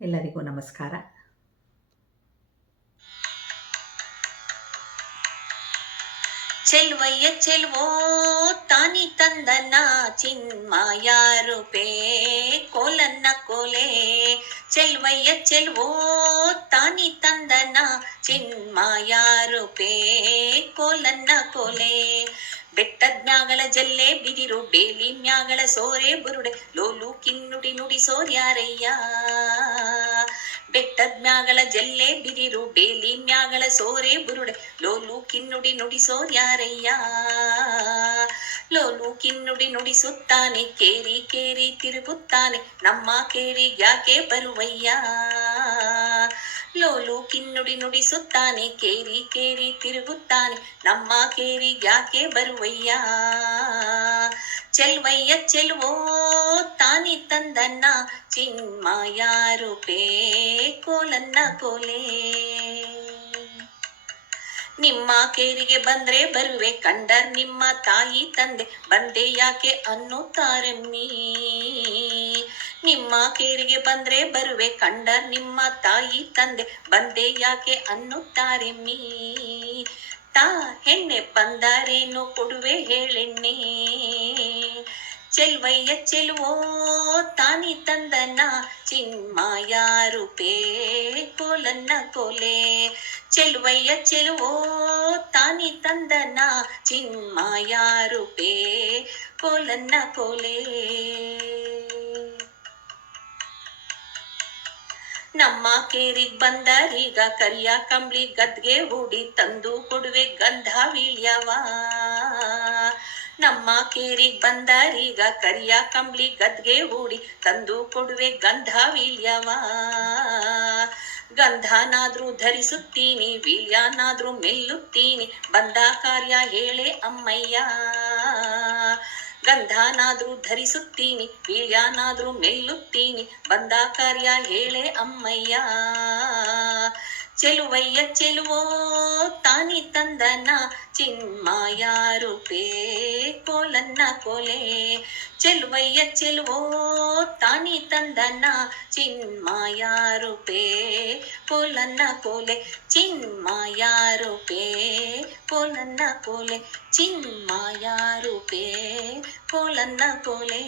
ಎಲ್ಲರಿಗೂ ನಮಸ್ಕಾರ. ಚೆಲ್ವಯ್ಯ ಚೆಲ್ವೋ ತಾನಿ ತಂದನ ಚಿನ್ಮಾಯ ರೂಪೇ ಕೋಲನ್ನ ಕೋಲೆ. ಚೆಲ್ವಯ್ಯ ಚೆಲ್ವೋ ತಾನಿ ತಂದನ ಚಿನ್ಮಾಯ ರೂಪೇ ಕೋಲನ್ನ ಕೋಲೆ. ಬೆಟ್ಟದ್ಮ್ಯಾಗಳ ಜಲ್ಲೆ ಬಿದಿರು ಬೇಲಿ ಮ್ಯಾಗಳ ಸೋರೆ ಬುರುಡೆ ಲೋಲು ಕಿನ್ನುಡಿ ನುಡಿಸೋರ್ಯಾರಯ್ಯ. ಬೆಟ್ಟದ್ಮ್ಯಾಗಳ ಜಲ್ಲೆ ಬಿದಿರು ಬೇಲಿ ಮ್ಯಾಗಳ ಸೋರೆ ಬುರುಡೆ ಲೋಲು ಕಿನ್ನುಡಿ ನುಡಿಸೋರ್ಯಾರಯ್ಯ. ಲೋಲು ಕಿನ್ನುಡಿ ನುಡಿಸುತ್ತಾನೆ ಕೇರಿ ಕೇರಿ ತಿರುಗುತ್ತಾನೆ ನಮ್ಮ ಕೇರಿಗ್ಯಾಕೆ ಬರುವಯ್ಯ. ಲೋಲು ಕಿನ್ನುಡಿ ನುಡಿಸುತ್ತಾನೆ ಕೇರಿ ಕೇರಿ ತಿರುಗುತ್ತಾನೆ ನಮ್ಮ ಕೇರಿಗ್ಯಾಕೆ ಬರುವಯ್ಯ. ಚೆಲ್ವಯ್ಯ ಚೆಲ್ವೋ ತಾನಿ ತಂದನ್ನ ಚಿನ್ಮಾಯ ರೂಪೇ ಕೋಲನ್ನ ಕೋಲೆ. ನಿಮ್ಮ ಕೇರಿಗೆ ಬಂದ್ರೆ ಬರುವೆ ಕಂಡರ್ ನಿಮ್ಮ ತಾಯಿ ತಂದೆ ಬಂದೆ ಯಾಕೆ ಅನ್ನುತ್ತಾರೆಮ್ಮಿ. ನಿಮ್ಮ ಕೇರಿಗೆ ಬಂದ್ರೆ ಬರುವೆ ಕಂಡರ್ ನಿಮ್ಮ ತಾಯಿ ತಂದೆ ಬಂದೆ ಯಾಕೆ ಅನ್ನುತ್ತಾರೆಮ್ಮಿ. ತಾ ಹೆಣ್ಣೆ ಬಂದರೇನು ಕೊಡುವೆ ಹೇಳೆಣ್ಣೆ. ಚೆಲ್ವಯ್ಯ ಚೆಲ್ವೋ ತಾನಿ ತಂದನ ಚಿನ್ಮಾಯ ರೂಪೇ ಕೋಲನ್ನ ಕೋಲೆ. ಚೆಲ್ವಯ್ಯ ಚೆಲ್ವೋ ತಾನಿ ತಂದನ ಚಿನ್ಮಾಯ ರೂಪೇ ಕೋಲನ್ನ ಕೋಲೆ. ನಮ್ಮ ಕೇರಿಗ್ ಬಂದರೀಗ ಕರಿಯ ಕಂಬ್ಳಿ ಗದ್ಗೆ ಹೂಡಿ ತಂದು ಕೊಡುವೆ ಗಂಧ ವೀಳ್ಯವ. ನಮ್ಮ ಕೇರಿಗ್ ಬಂದರೀಗ ಕರಿಯ ಕಂಬ್ಳಿ ಗದ್ಗೆ ಹೂಡಿ ತಂದು ಕೊಡುವೆ ಗಂಧ ವೀಳ್ಯವ. ಗಂಧನಾದ್ರೂ ಧರಿಸುತ್ತೀನಿ ವೀಳ್ಯನಾದ್ರೂ ಮೆಲ್ಲುತ್ತೀನಿ ಬಂದ ಕಾರ್ಯ ಹೇಳೆ ಅಮ್ಮಯ್ಯ. ಗಂಧನಾದ್ರೂ ಧರಿಸುತ್ತೀನಿ ವೀಳ್ಯನಾದ್ರೂ ಮೆಲ್ಲುತ್ತೀನಿ ಬಂದ ಕಾರ್ಯ ಹೇಳೆ ಅಮ್ಮಯ್ಯ. ಚೆಲುವಯ್ಯ ಚೆಲುವೋ ತಾನಿ ತಂದನ ಚಿನ್ಮಾಯ ರೂಪೇ ಕೋಲನ್ನ ಕೋಲೆ. ಚೆಲುವಯ್ಯ ಚೆಲುವೋ ತಾನಿ ತಂದನ ಚಿನ್ಮಾಯ ರೂಪೇ ಕೋಲನ್ನ ಕೋಲೆ. ಚಿನ್ಮಾಯ ರೂಪೇ ಕೋಲನ್ನ ಕೋಲೆ. ಚಿನ್ಮಾಯ ರೂಪೇ ಕೋಲನ್ನ ಕೋಲೆ.